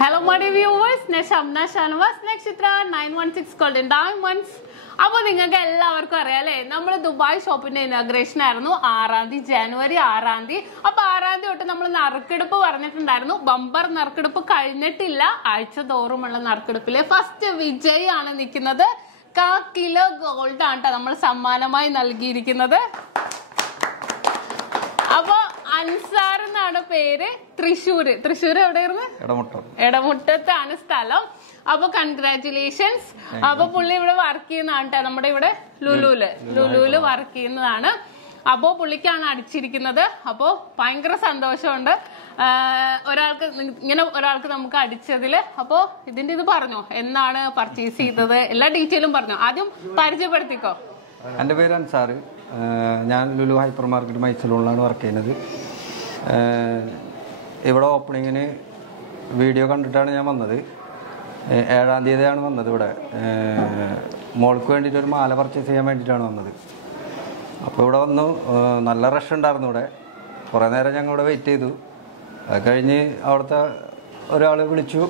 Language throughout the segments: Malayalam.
Hello, my viewers. SHAMNA Nakshathra 916 Golden Diamonds. അപ്പോൾ നിങ്ങൾക്ക് എല്ലാവർക്കും അറിയാലേ നമ്മൾ ദുബായ് ഷോപ്പിന്റെ ഇനോഗ്രേഷൻ ആയിരുന്നു 6 ജനുവരി 6. അപ്പോൾ 6 തൊട്ട് നമ്മൾ നറുക്കെടുപ്പ് പറഞ്ഞിട്ടുണ്ടായിരുന്നു. ബമ്പർ നറുക്കെടുപ്പ് കഴിഞ്ഞിട്ടില്ല. ആഴ്ച തോറുമുള്ള നറുക്കെടുപ്പിലെ ഫസ്റ്റ് വിജയാണ് നിൽക്കുന്നത്. 1 കിലോ ഗോൾഡ് ആണ് നമ്മൾ സമ്മാനമായി നൽകിയിരിക്കുന്നത്. അപ്പോൾ അൻസാർ എന്നാണ് പേര്. തൃശ്ശൂർ എവിടെയായിരുന്നു? എടമുട്ടത്താണ് സ്ഥലം. അപ്പൊ കൺഗ്രാറ്റുലേഷൻസ്. അപ്പൊ പുള്ളി ഇവിടെ വർക്ക് ചെയ്യുന്നതാണ് നമ്മുടെ ഇവിടെ ലുലുല് വർക്ക് ചെയ്യുന്നതാണ്. അപ്പോ പുള്ളിക്കാണ് അടിച്ചിരിക്കുന്നത്. അപ്പോ ഭയങ്കര സന്തോഷമുണ്ട് ഒരാൾക്ക് നമുക്ക് അടിച്ചതില്. അപ്പോ ഇതിന്റെ ഇത് പറഞ്ഞോ, എന്നാണ് പർച്ചേസ് ചെയ്തത്, എല്ലാ ഡീറ്റെയിലും പറഞ്ഞോ. ആദ്യം പരിചയപ്പെടുത്തിക്കോ. എൻ്റെ പേര് അൻസാർ. ഞാൻ ലുലു ഹൈപ്പർ മാർക്കറ്റ് മൈസൂരിലാണ് വർക്ക് ചെയ്യുന്നത്. ഇവിടെ ഓപ്പണിങ്ങിന് വീഡിയോ കണ്ടിട്ടാണ് ഞാൻ വന്നത്. 7-ാം തീയതിയാണ് വന്നത്. ഇവിടെ മോൾക്ക് വേണ്ടിയിട്ട് ഒരു മാല പർച്ചേസ് ചെയ്യാൻ വേണ്ടിയിട്ടാണ് വന്നത്. അപ്പോൾ ഇവിടെ വന്നു. നല്ല റഷ് ഉണ്ടായിരുന്നു ഇവിടെ. കുറേ നേരം ഞങ്ങൾ ഇവിടെ വെയിറ്റ് ചെയ്തു. അത് കഴിഞ്ഞ് അവിടുത്തെ ഒരാൾ വിളിച്ചു,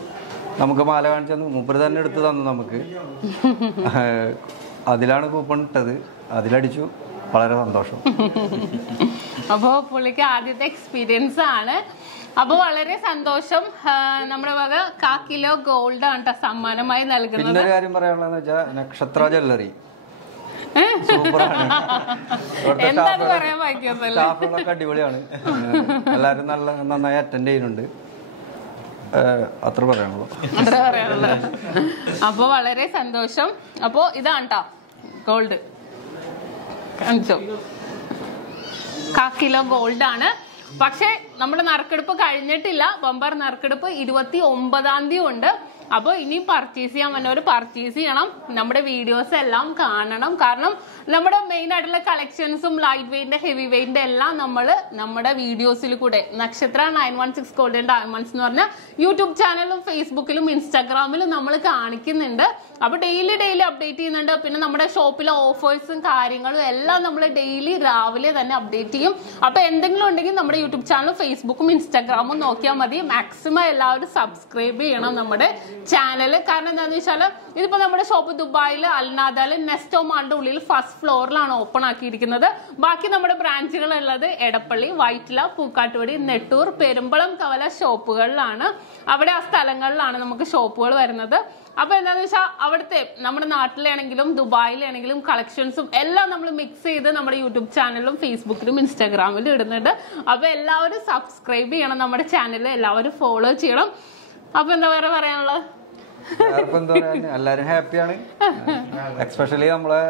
നമുക്ക് മാല കാണിച്ചു തന്നു. മൂപ്പര് തന്നെ എടുത്ത് തന്നു നമുക്ക്. അതിലാണ് കൂപ്പൺ ഇട്ടത്. അതിലടിച്ചു. വളരെ സന്തോഷം. അപ്പോൾ പുള്ളിക്ക് ആദ്യത്തെ എക്സ്പീരിയൻസ് ആണ്. അപ്പൊ വളരെ സന്തോഷം. നമ്മുടെ വക 1 കിലോ ഗോൾഡ് ആണ് സമ്മാനമായി നൽകുന്നത്. പിന്നെ കാര്യം പറയാനുള്ളതെന്ന് വെച്ചാൽ നക്ഷത്ര ജ്വല്ലറി സൂപ്പറാണ്. സ്റ്റാഫുകളൊക്കെ അടിപൊളിയാണ്. എല്ലാവരും നന്നായി അറ്റൻഡ് ചെയ്യുന്നുണ്ട്. അത്ര പറയാനുള്ളൂ. അപ്പൊ വളരെ സന്തോഷം. അപ്പൊ ഇതാണ് ട്ടോ ഗോൾഡ്. കാണിച്ചോ, 1 കിലോ ഗോൾഡ് ആണ്. പക്ഷെ നമ്മുടെ നറുക്കെടുപ്പ് കഴിഞ്ഞിട്ടില്ല. ബമ്പർ നറുക്കെടുപ്പ് 29-ാം തീയതി ഉണ്ട്. അപ്പോൾ ഇനി പർച്ചേസ് ചെയ്യാൻ വന്നവർ പർച്ചേസ് ചെയ്യണം. നമ്മുടെ വീഡിയോസ് എല്ലാം കാണണം. കാരണം നമ്മുടെ മെയിൻ ആയിട്ടുള്ള കളക്ഷൻസും ലൈറ്റ് വെയിറ്റിന്റെ ഹെവി വെയിറ്റിന്റെ എല്ലാം നമ്മൾ നമ്മുടെ വീഡിയോസിൽ കൂടെ നക്ഷത്ര 916 ഗോൾഡൻ ഡയമണ്ട്സ് എന്ന് പറഞ്ഞ യൂട്യൂബ് ചാനലും ഫേസ്ബുക്കിലും ഇൻസ്റ്റാഗ്രാമിലും നമ്മൾ കാണിക്കുന്നുണ്ട്. അപ്പൊ ഡെയിലി അപ്ഡേറ്റ് ചെയ്യുന്നുണ്ട്. പിന്നെ നമ്മുടെ ഷോപ്പിലെ ഓഫേഴ്സും കാര്യങ്ങളും എല്ലാം നമ്മൾ ഡെയിലി രാവിലെ തന്നെ അപ്ഡേറ്റ് ചെയ്യും. അപ്പൊ എന്തെങ്കിലും ഉണ്ടെങ്കിൽ നമ്മുടെ യൂട്യൂബ് ചാനലും ഫേസ്ബുക്കും ഇൻസ്റ്റാഗ്രാമും നോക്കിയാൽ മതി. മാക്സിമം എല്ലാവരും സബ്സ്ക്രൈബ് ചെയ്യണം നമ്മുടെ ചാനല്. കാരണം എന്താണെന്ന് വെച്ചാൽ ഇതിപ്പോ നമ്മുടെ ഷോപ്പ് ദുബായിൽ അൽനാദാല് നെസ്റ്റോ മാളിന്റെ ഉള്ളിൽ ഫസ്റ്റ് ഫ്ലോറിലാണ് ഓപ്പൺ ആക്കിയിരിക്കുന്നത്. ബാക്കി നമ്മുടെ ബ്രാഞ്ചുകൾ ഉള്ളത് എടപ്പള്ളി, വൈറ്റില, പൂക്കാട്ടുപടി, നെട്ടൂർ, പെരുമ്പളം, കവലയ ഷോപ്പുകളിലാണ്. അവിടെ ആ സ്ഥലങ്ങളിലാണ് നമുക്ക് ഷോപ്പുകൾ വരുന്നത്. അപ്പൊ എന്താന്ന് വെച്ചാൽ അവിടുത്തെ നമ്മുടെ നാട്ടിലാണെങ്കിലും ദുബായിലാണെങ്കിലും കളക്ഷൻസും എല്ലാം നമ്മൾ മിക്സ് ചെയ്ത് നമ്മുടെ യൂട്യൂബ് ചാനലിലും ഫേസ്ബുക്കിലും ഇൻസ്റ്റാഗ്രാമിലും ഇടുന്നുണ്ട്. അപ്പൊ എല്ലാവരും സബ്സ്ക്രൈബ് ചെയ്യണം നമ്മുടെ ചാനൽ, എല്ലാവരും ഫോളോ ചെയ്യണം. അപ്പൊ എന്താ വേറെ പറയാനുള്ളത്? എല്ലാരും ഹാപ്പിയാണ്. എക്സ്പെഷ്യലി നമ്മളെ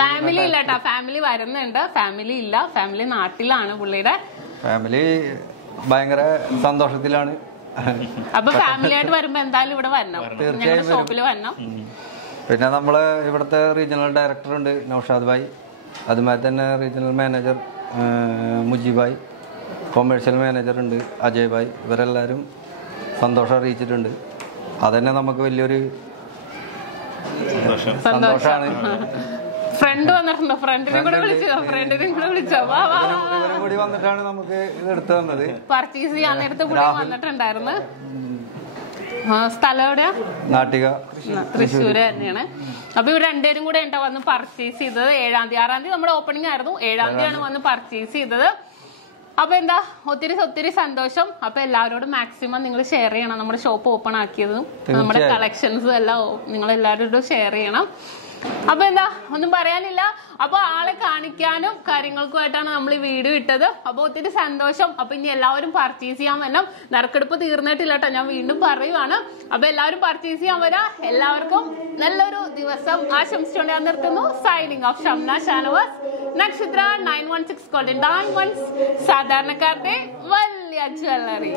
ഫാമിലി ഇല്ല കേട്ടോ. ഫാമിലി വരുന്നുണ്ട്. ഫാമിലി ഇല്ല. ഫാമിലി നാട്ടിലാണ്. പുള്ളിയുടെ ഫാമിലി ഭയങ്കര സന്തോഷത്തിലാണ്. അപ്പൊ ഫാമിലി ആയിട്ട് വരുമ്പോ എന്തായാലും ഇവിടെ വരണം, ഞങ്ങളുടെ ഷോപ്പിൽ വരണം. പിന്നെ നമ്മള് ഇവിടുത്തെ റീജിയണൽ ഡയറക്ടർ ഉണ്ട് നൗഷാദ് ഭായ്, അതുമാതിരി തന്നെ റീജിയണൽ മാനേജർ മുജീബായ്, കൊമേഴ്ഷ്യൽ മാനേജർ ഉണ്ട് അജയ് ഭായ്. ഇവരെല്ലാവരും സന്തോഷം അറിയിച്ചിട്ടുണ്ട്. അതന്നെ നമുക്ക് വലിയൊരു സന്തോഷമാണ്. ഫ്രണ്ട് വന്നിട്ടുണ്ടോ? ഫ്രണ്ടിനെ കൂടെ വിളിച്ചോ? ഇവരും കൂടി വന്നിട്ടാണ് നമുക്ക് ഇത് എടുത്തു തന്നത്. പർച്ചേസ് ചെയ്യാൻ നേരത്തെ കൂടി വന്നിട്ടുണ്ടായിരുന്നു. സ്ഥലം എവിടെയാ? നാട്ടിക, തൃശ്ശൂര് തന്നെയാണ്. അപ്പൊ ഇവർ രണ്ടുപേരും കൂടെ ഉണ്ടോ വന്ന് പർച്ചേസ് ചെയ്തത്. 7-ാം തീയതി 6-ാം തീയതി നമ്മുടെ ഓപ്പണിംഗ് ആയിരുന്നു. 7-ാം തീയതിയാണ് വന്ന് പർച്ചേസ് ചെയ്തത്. അപ്പൊ എന്താ ഒത്തിരി സന്തോഷം. അപ്പൊ എല്ലാവരോടും മാക്സിമം നിങ്ങൾ ഷെയർ ചെയ്യണം. നമ്മുടെ ഷോപ്പ് ഓപ്പൺ ആക്കിയതും നമ്മുടെ കളക്ഷൻസും എല്ലാം നിങ്ങൾ എല്ലാവരോടും ഷെയർ ചെയ്യണം. അപ്പൊ എന്താ ഒന്നും പറയാനില്ല. അപ്പൊ ആളെ കാണിക്കാനും കാര്യങ്ങൾക്കുമായിട്ടാണ് നമ്മൾ ഈ വീഡിയോ ഇട്ടത്. അപ്പൊ ഒത്തിരി സന്തോഷം. അപ്പൊ ഇനി എല്ലാവരും പർച്ചേസ് ചെയ്യാൻ വരണം. നറുക്കെടുപ്പ് തീർന്നിട്ടില്ല കേട്ടോ, ഞാൻ വീണ്ടും പറയുവാണ്. അപ്പൊ എല്ലാവരും പർച്ചേസ് ചെയ്യാൻ വരാം. എല്ലാവർക്കും നല്ലൊരു ദിവസം ആശംസിച്ചുകൊണ്ട് ഞാൻ നിർത്തുന്നു. സൈനിങ് ഓഫ് ഷംന ഷാനവാസ്, നക്ഷത്ര 916 ഗോൾഡൻ ഡയമണ്ട്സ്, സാധാരണക്കാരുടെ വലിയ ജ്വല്ലറി.